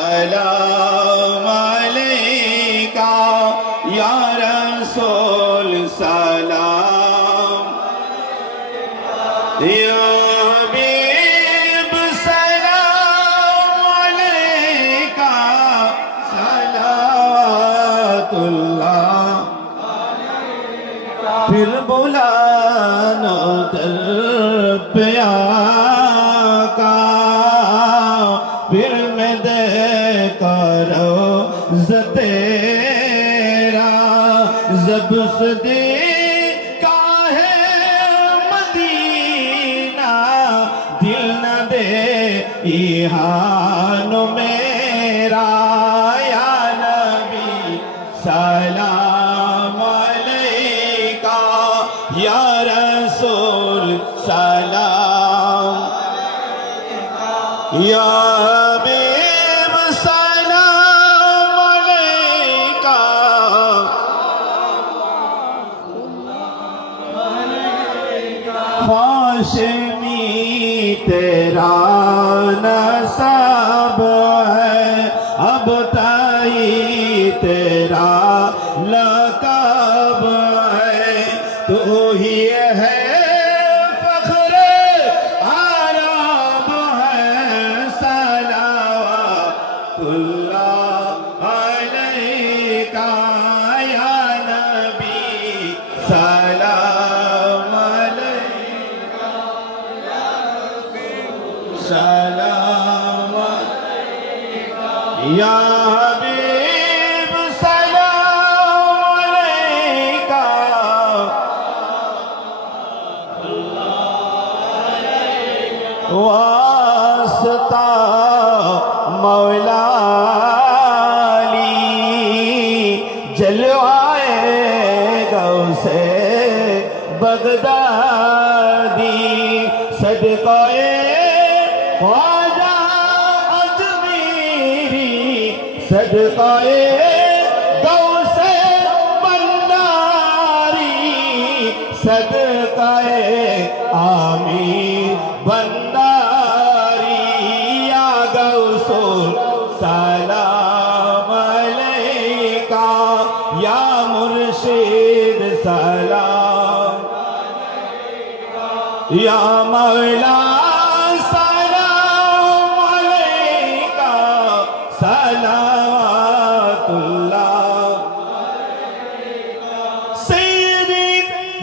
سلام علیکہ یا رسول سلام یا حبیب سلام علیکہ صلوات اللہ پھر بلانا در پہ آقا پھر میں دیکھا روز تیرا زب صدیقہ ہے مدینہ دل نہ دے ایہان میرا یا نبی سلام علیکہ یا رسول سلام یا حبیب سلام علیکہ ہاشمی تیرا نسب ہے اب تائی تیرا لقب ہے تو ہی ہے فخر عرب ہے صلوات اللہ علیکہ یا نبی سلام علیکہ سلام علیکہ یا حبیب سلام علیکہ واسطہ مولا علی جلوائے غوث بغدادی صدقہ خواجہ اجمیری صدقہ غوث بنداری صدقہ آمین بنداری یا غوث سلام علیکہ یا مرشد سلام یا مولا سلام علیکہ صلوات اللہ سیدی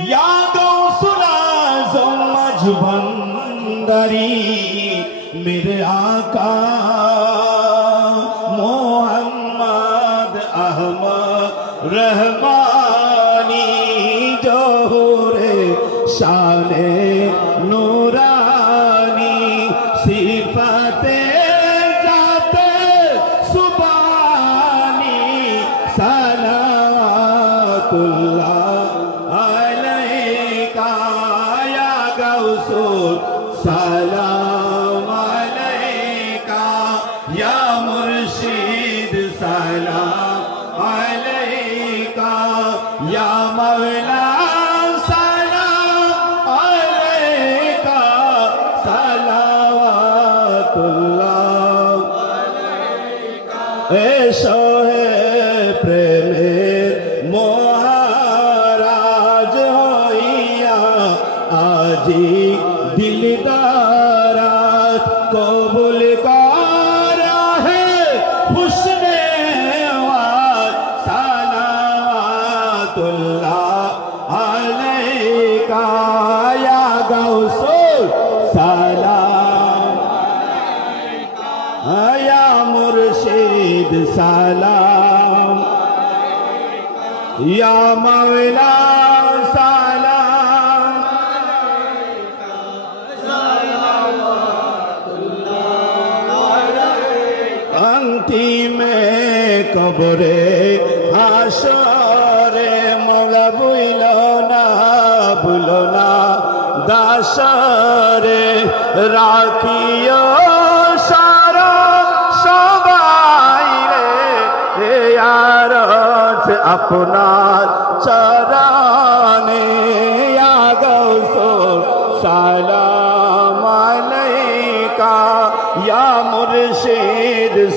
یا غوث الاعظم مجبندری میرے آقا محمد احمد رحمانی جوہر شان نورانی صفات ذات سبحانی صلوات اللہ علیکہ یا غوث سلام علیکہ یا مرشد سلام علیکہ یا مولا سلام علیکہ صلوات اللہ اے شوہ پریمیر مہاراج ہوئیا آجی دلدارات قبول کارا ہے حسن وار صلوات اللہ علیکہ یا غوث سلام یا مرشد سلام یا مولا سلام انتی میں قبر حشر مولا بلونا داشر راکیو سارا سبائے یارت اپنا چرانے یا غوث سلام علیکہ یا مرشد